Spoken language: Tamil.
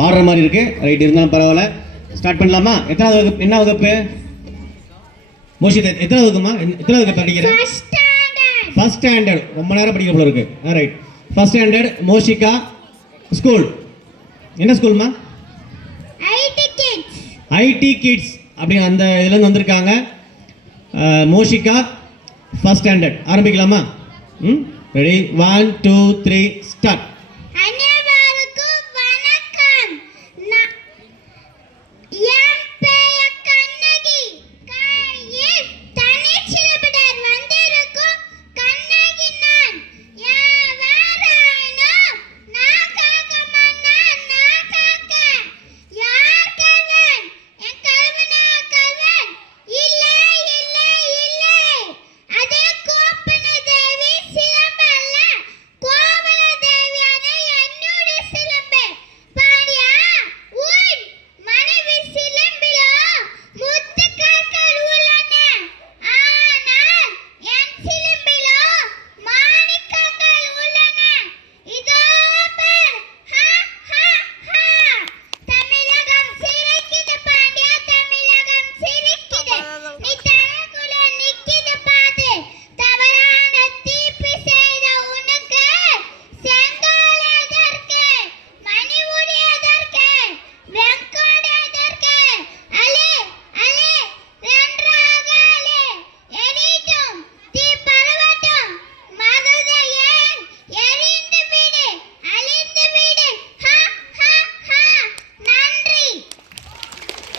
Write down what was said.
பாடுற மாதிரி இருக்குது. ரைட், இருந்தாலும் பரவாயில்ல. ஸ்டார்ட் பண்ணலாமா? எத்தனாவது வகுப்பு? என்ன வகுப்பு? மோஷித் எத்தனை வகுப்புமா? எத்தனை வகுப்பு படிக்கிறேன்? First standard. ரொம்ப நேரம் படிக்கிற போல இருக்கு. Right, first standard Moshika. School என்ன ஸ்கூல்மா? ஐடி கிட்ஸ் அப்படி அந்த இதுலேருந்து வந்திருக்காங்க. Moshika first standard. ஆரம்பிக்கலாமா? Ready, 1 2 3 start.